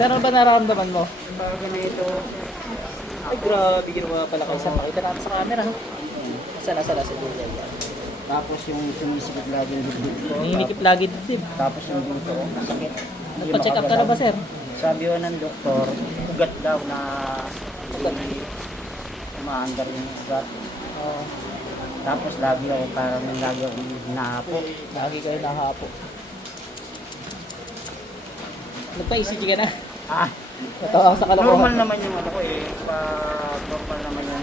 Sir, ano ba nararamdaman mo? Bago na ito. Ay, grabe, ginawa pala kayo. Sir, makita natin sa camera. Ha? Nasa dulo. Tapos yung sumisikip lagi yung dibdib ko. Nanginikip lagi dibdib. Tapos yung dito, sakit. Nagpa-check up ka na ba, sir? Sabi ko ng doktor, ugat daw na umaandar yung ugat. Oo. Tapos lagi ako hinahapo. Lagi kayo nahapo. Nagpa-ECG ka na? Ah, Ito ako sa kalokohan. normal naman yung ano ko eh. Normal naman yung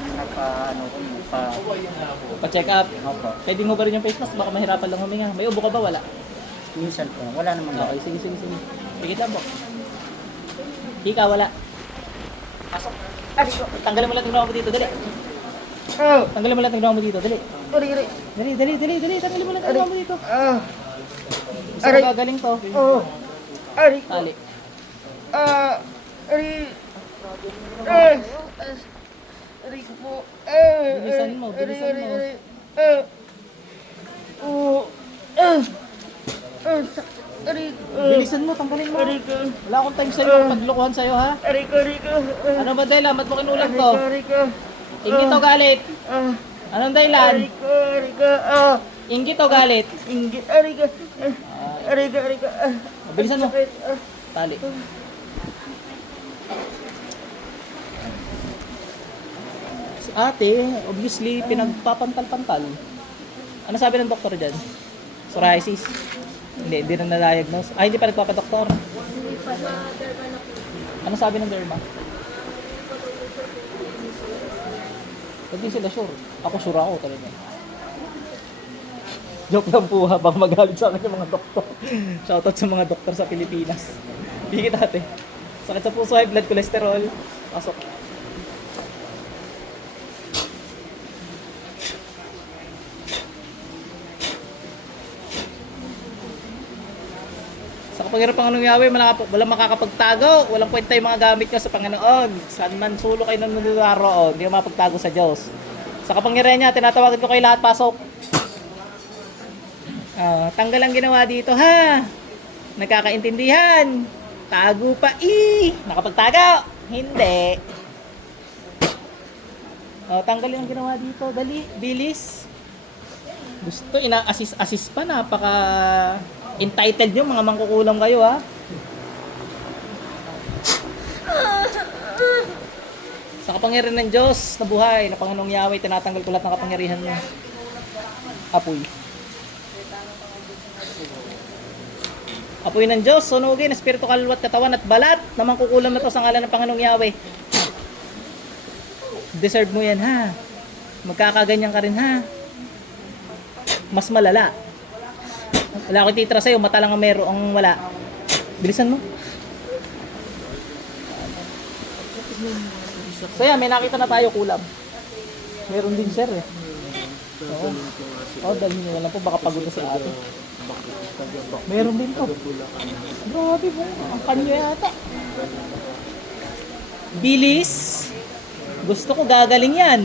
Pa-check up. Opo. Pwede mo ba rin yung face mask? Baka mahirapan lang huminga. May ubo ka ba? Wala. Minsan po, wala naman daw. Okay, sige. Pigit lang po. Hika, wala. Pasok. Tanggalin mo lang tingnan mo dito, dali. Oh! Tanggalin mo lang tingnan mo dito, dali. Aray! Dali. Tanggalin mo lang tingnan mo dito. Ah! Gusto ko gagaling to. Oh! Aray! Tali. Aray! Aray ko po. Bilisan mo. Aray! Bilisan mo, tanggalin mo. Aray ko! Wala akong time sa'yo, paglukuhan sa'yo, ha? Aray ko! Ano ba dahilan? Ba't mo kinulang to? Aray ko! Inggit o galit? Anong dahilan? Aray ko! Inggit o galit? Inggit! Aray ko! Aray ko! Bilisan mo. Sakit! Tali. Si ate, obviously, pinagpapantal-pantal. Ano sabi ng doktor dyan? Psoriasis? Hindi na na-diagnose. Ay, hindi pa nagpapadoktor. Ano sabi ng derma? Hindi sila sure. Ako sure ako talaga. Joke lang po ha, baka magalit sa akin yung mga doktor. Shoutout sa mga doktor sa Pilipinas. Bigit ate. Sakit sa puso, high blood cholesterol. Pasok. Sa kapangyarihan ng Yahweh, walang makakapagtago. Walang kwenta yung mga gamit nyo sa Panginoon. Saan man sulok kayo nang naroon, hindi ka mapagtago sa Diyos. Sa kapangyarihan niya, tinatawagan ko kayo lahat, pasok. Tanggal ang ginawa dito, ha? Nagkakaintindihan. Tago pa, nakapagtago. Hindi. Tanggalin ang ginawa dito. Dali, bilis. Gusto, ina-assist pa. Napaka entitled nyo, mga mangkukulam kayo, ha? Sa kapangyarihan ng Diyos na buhay, na Panginoong Yahweh, tinatanggal ko lahat ng kapangyarihan niya. Apoy. Apoy ng Diyos, sunugin, espiritu, kaluluwa, katawan at balat na mangkukulam na to sa ngalan ng Panginoong Yahweh. Deserve mo yan, ha? Magkakaganyan ka rin, ha? Mas malala. Wala akong titra sa'yo, mata lang ang merong wala. Bilisan mo. So yan, may nakita na tayo kulam. Meron din sir eh. Oo, dalhin nyo lang po, baka pagod na si ate. Meron din to. Grabe mo, ang kanyo yata. Bilis. Gusto ko gagaling yan.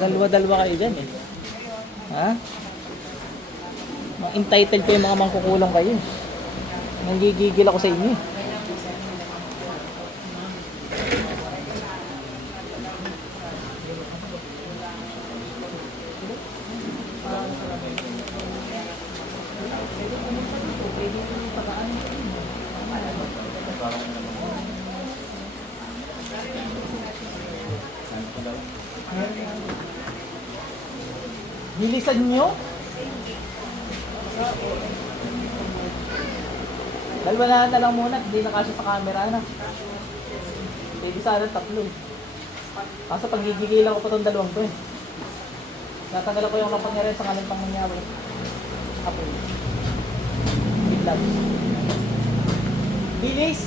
Dalawa-dalawa kayo dyan eh. Ha? Entitled ko yung mga mangkukulang kayo. Nanggigigil ako sa inyo. Bilisan nyo? Dalawa na lang muna, hindi na kasya sa camera na. Pwede sana tatlo eh. Kaso pag gigigilan ko pa itong dalawang to eh. Natanggal ko yung kapangyarihan sa ngalan pang nangyari. Apo. Biglag. Bilis!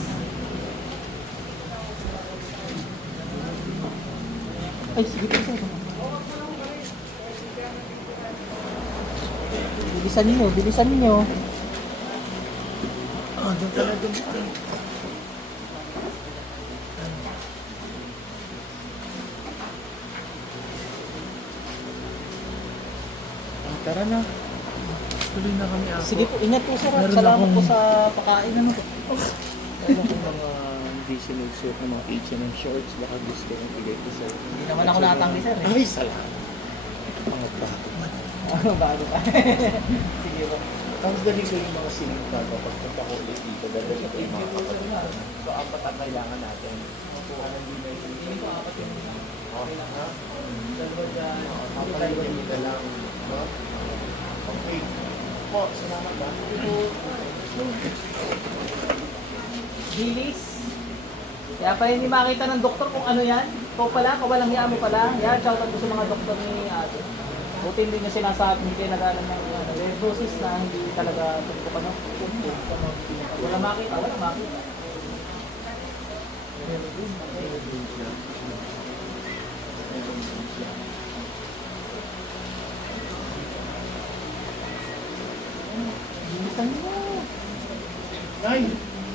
Ay, sige po sir. Bilisan niyo. Doon pala doon. Tara na. Tuloy na kami ako. Sige po, ingat po sir. Meron Salamat akong- po sa pakain. Ano po? Ano kung mga hindi sinusuot ng mga H&M shorts, baka gusto kong bigay ko sa'yo. Hindi naman ako natanggi sir eh. Ay, salamat. Mga bago man. Bago pa. Sige ba. Tapos dali ko yung mga sinita kapag punta ko ulit dito, dadali ko yung mga kapatid. So, apat ang kailangan natin. Ano hindi na Hindi ko apat yung Okay na ha? dalawa dyan. Kapalitan nila lang. No? Okay. Po, salamat ba? Bilis. Kaya pa hindi makita ng doktor kung ano yan. Ikaw pala, kawalang hiya mo pala. Yan, shoutout ko sa mga doktor ni ate. Buti hindi niya sinasabi, hindi kayo nag-aalam ng diagnosis na hindi talaga tugtog ano. Wala makita, wala makita. Bilisan mo. Nay,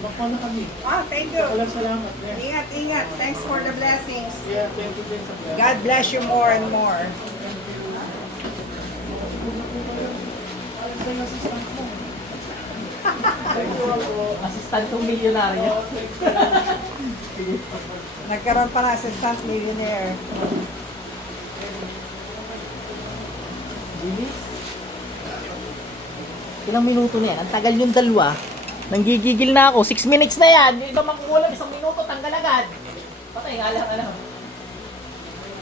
baka na kami. Ah, thank you. Walang salamat. Yeah, Ingat, ingat. Thanks for the blessings. yeah, thank you din sa blessing. God bless you more and more. Assistant kong milyonaryo. Nagkaroon pa ng assistant millionaire. Bilis. Ilang minuto na yan? Ang tagal yung dalawa. Nanggigigil na ako. 6 minutes na yan. Yung iba mangkulang, 1 minuto, tanggal agad. Patay nga lang, ano.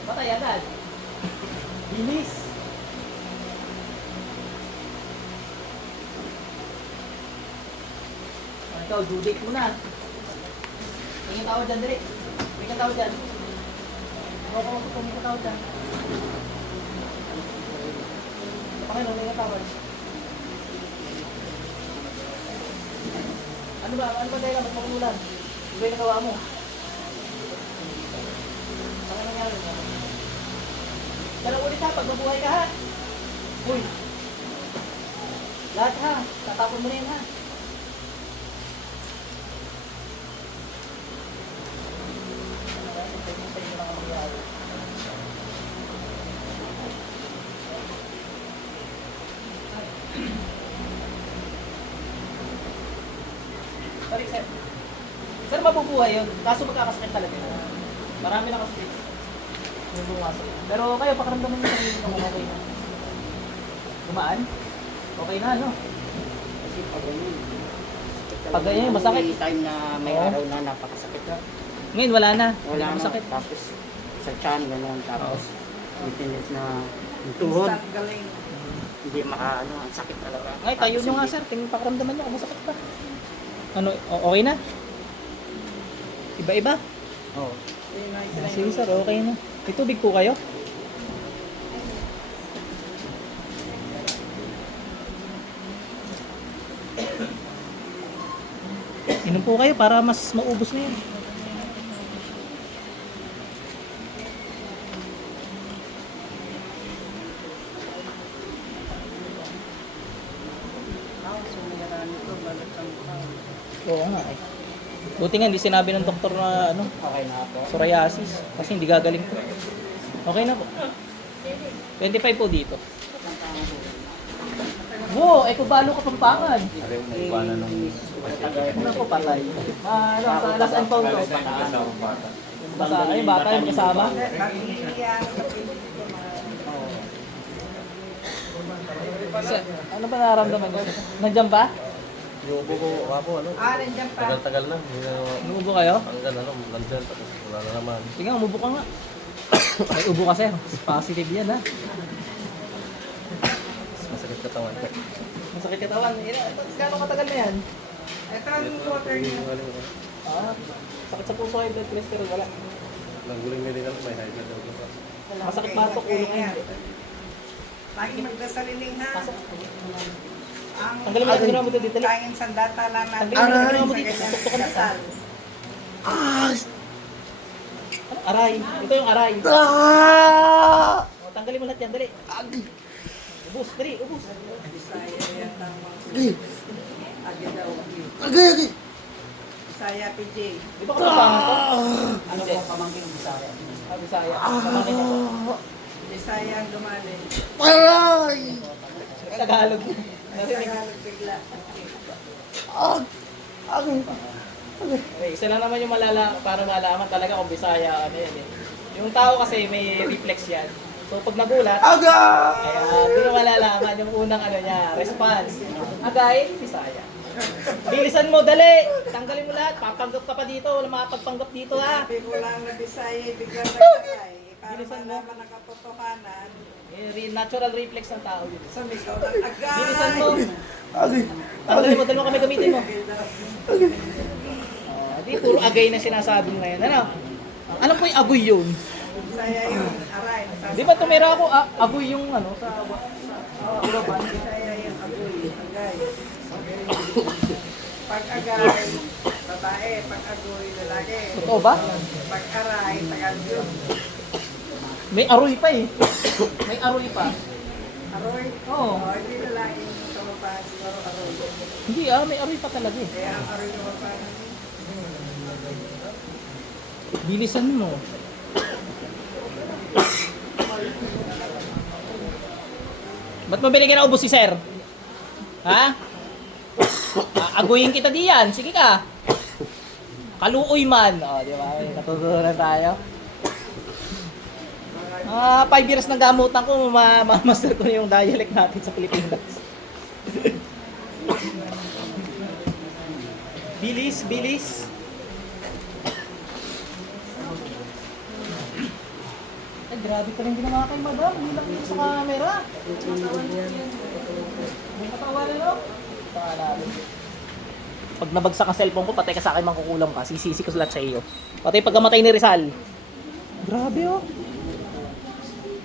Patay agad. Bilis. Ikaw, due date mo na. Tingin tao dyan, dali. Tingin tao dyan. Tingin tao dyan. Panginoon, tingin tao dyan. Ano ba dahil ba't makulan? Ano ba yung nagawa mo? Ano nangyari mo? Dalang ulit ha, pag mabuhay ka ha. Uy! Lahat ha, tatapon mo na yun ha. Sorry, sir. Sir, mabubuhay yun. Kaso magkakasakit talaga yun. Marami na kasi yung bumasok. Pero kayo, pakaramdaman nyo sarili nyo kung okay na. Gumaan? Okay na, no? Kasi pag ganyan. Pag ganyan, masakit. May time na may Oo. araw na napakasakit na. Ngayon, wala na. Wala na. Masakit. Tapos sa tiyan, gano'n. Tapos itinit na yung tuhod. Instant galing. Hindi makaano, ang sakit talaga. Ay, tayo Tapos nyo nga, hindi- sir. Tingin pakaramdaman nyo kung masakit pa. Ano, okay na? Iba-iba? Oo. Sige, sir. Okay na. May tubig po kayo? Inom po kayo para mas maubos na yun. Oo nga eh. Buti nga hindi sinabi ng doktor na ano, Okay na ako. psoriasis kasi hindi gagaling po. Okay na po. 25 po dito. Wow, ekobalo ka pampangan. Alam mo, iba na nung Ano po patay? Ano, sa last and found ko. Basta, ay bata yung kasama. Ano ba nararamdaman ko? Nandiyan ba? Yung ubo ko, ako, ano, Ah, nandiyan pa. tagal-tagal na. Hindi na Umubo kayo? hanggang ano, nandyan, tapos wala na naman. Sige, umubo ka nga. Ay, ubo ka sir. Positive yan ha. Masakit katawan. Masakit katawan. Gano'ng katagal na yan? Ito ang water niya. Ah, sakit sa puso, high blood cholesterol, wala. Nangguling medical, may high blood daw ko. Masakit pasok, ulo ka hindi. Lagi magdasaliling ha. Pasok. Ang Tanggalin mo lang yung mo dito, dali. tayong sandata lang natin. Tanggalin mo lang yung mo Sa dito. ganyan Tuktok ka na. dasal. Ano? Aray. Ito yung aray. O, tanggalin mo lahat yan, dali. Ubus, dali, ubus. Bisaya yan tamang. Agi daw. Bisaya PJ. Di ba kasabangan to? Ano po pamangkin ng Bisaya? Ah, Bisaya. Pamangkin niya to. Bisaya ang dumaling. Tagalog. Narinig. Tagalog bigla. Okay, isa lang naman yung para malaman talaga kung Bisaya ano yan eh. Yung tao kasi may reflex yan. So pag nagulat, kaya hindi mo malalaman yung unang ano niya, response. Agay, Bisaya. Bilisan mo, dali! Tanggalin mo lahat, papanggap ka pa dito, wala makapagpanggap dito ha. Sabi ko lang na Bisaya, biglang nagkakay. Para Bilisan mo. malaman ang katotohanan, Natural reflex ng tao yun. sumigaw ng agay. Bilisan mo. Tanggalin mo, dali mo kami gamitin mo. Di puro agay na sinasabi mo ngayon. Ano? Ano po yung agoy yun? Bisaya yung aray. Di ba tumira ako, agoy yung ano, sa Uraban? Bisaya yung agoy. Agay. Pag agay, babae. Pag agoy, lalaki. Totoo ba? Pag aray, tagal yun. May aroy pa eh. May aroy pa. Aroy? Oo. Hindi lalaki yung kababae. Siguro aroy. Hindi may aroy pa talaga eh. Kaya ang aroy ng babae. Bilisan mo. Ba't mo binigyan ng ubos si sir? Ha? Aguyin kita diyan. Sige ka. Kaluoy man. O, di ba? May natutunan tayo. 5 years nang gamutan ko, master ko na yung dialect natin sa Pilipinas. Bilis, bilis. Ay, grabe pa rin ginawa kay madam. Hindi lang dito sa camera. Yung katawan no? Pag nabagsak ang cellphone ko, patay ka sa akin, mangkukulam ka. Sisisi ko lahat sa iyo. Patay pagkamatay ni Rizal. Grabe oh.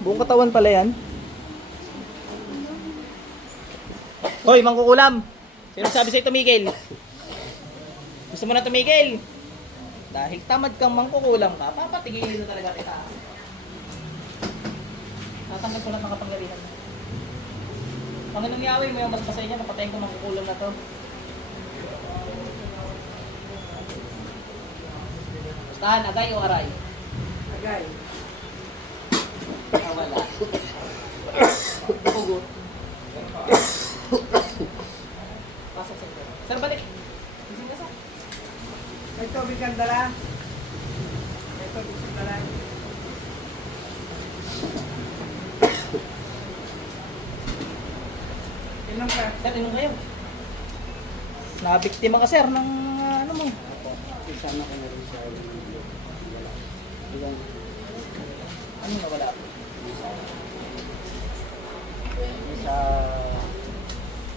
Buong katawan pala yan. Hoy, mangkukulam. Sino sabi sa'yo tumigil? Gusto mo na tumigil? Dahil tamad kang mangkukulam ka, papatigilin na talaga kita. Tatanggal ko lang ng kapangyarihan. Panginoong Yahweh, may mas pasay niya, napatayin ko mangkukulam na to. Bastahan, agay o aray? Agay. Wala. Pugot. Pasok sa ito. Sir, balik. Ising ka, sir. May tubig kang dala. May tubig kang dala. Inom ka. Sir, inom kayo. Nabiktima ka, sir, ng ano mo. Isama ko na rin sa yung Ano nawala? sa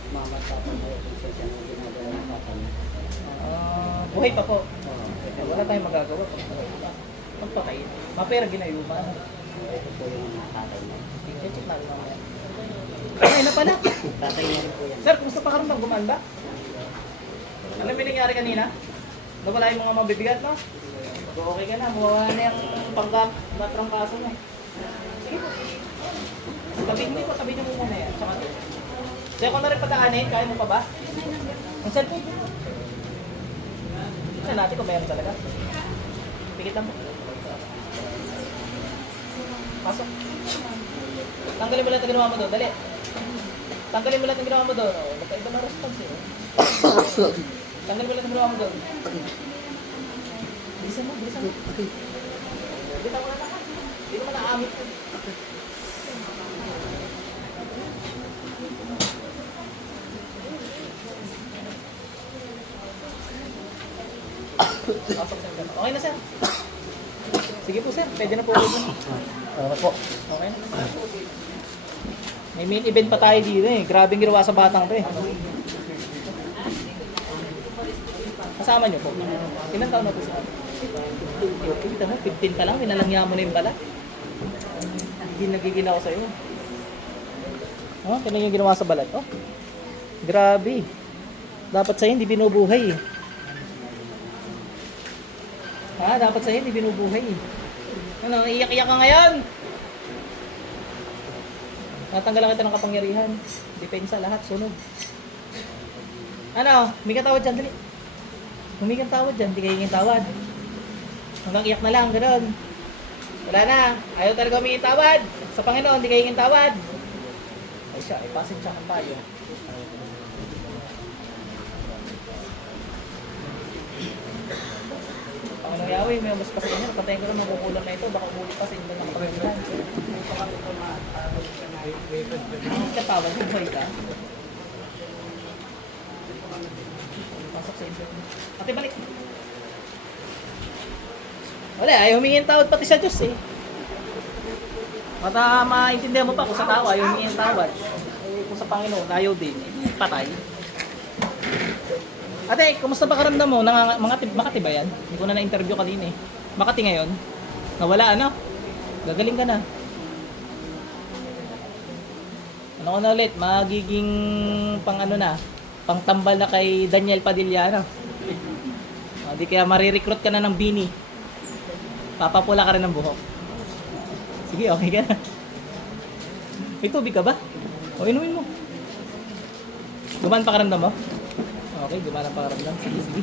mama at papa mo kung sa siya nang ginagawa ng papa mo. Buhay pa po. Oo. Wala tayong magagawa pag buhay pa. Pagpatay. Mapera ginayuma. Ito po yung tatay mo. Check natin mamaya. Ay, na pala. Tatay mo rin po yan. Sir, kumusta pa karoon gumaan ba? Alam mo yung nangyari kanina? Nawala yung mga mabibigat, no? So, okay ka na. Mawala na yung panggap na trangkaso mo. Sige po. Tabi niyo muna yan. Tsaka ito. Sa'yo ko na rin padaanin. Kaya mo pa ba? Ang cellphone mo. Tignan natin kung meron talaga. Pikit lang po. Pasok. Tanggalin mo lahat ang ginawa mo doon. Dali. Tanggalin mo lahat ang ginawa mo doon. Oh, nagkaiba na response eh. Tanggalin mo lahat ang ginawa mo doon. Bilisan mo, bilisan mo. Bilisan mo na ka. Hindi naman naamit ko. Pasok sa inyo. Okay na, sir. Sige po, sir. Pwede na po ulit. Oo po. Okay na. May main event pa tayo dito eh. Grabing ginawa sa batang to eh. Kasama niyo po. Ilan taon na po siya? 15. Kita mo, 15 ka lang. Minalangya mo na yung balat. Hindi nagiginaw sa'yo. Oh, kailan yung ginawa sa balat? Oh. Grabe. Dapat sa'yo hindi binubuhay eh. Ha? Dapat sa'yo hindi binubuhay eh. Ano, iyak-iyak ka ngayon? Natanggalan kita ng kapangyarihan. Depensa lahat, sunog. Ano? Humingi tawad dyan, dali. Humingi tawad dyan, hindi kayo hingin tawad. Hanggang iyak na lang, gano'n. Wala na. Ayaw talaga humingi tawad. Sa Panginoon, hindi kayo hingin tawad. Ay siya, ipasin siya ng tayo. uwi, may mas kasi kanya. Patayin ko lang makukulang na ito. Baka umulit pa sa inyo ng pagkakilan. Katawad, buhay ka. Pasok sa interview. Ate, balik. Wala, ayaw humingi ng tawad pati sa Diyos eh. Mata maintindihan mo pa kung sa tao ayaw humingi ng tawad. Eh, kung sa Panginoon ayaw din, eh, patay. Ate, kumusta ba karamdam mo? Makati ba yan? Hindi ko na na-interview kanina eh. Makati ngayon? Nawala ano? Gagaling ka na. Ano ko na ulit? Magiging pang ano na? Pang tambal na kay Daniel Padilla no? Di kaya marirecruit ka na ng Bini. Papapula ka rin ng buhok. Sige, okay ka na. May tubig ka ba? O, inumin mo. Gumaan pa karamdam mo? Okay, gumana pa karamdam. Sige, sige.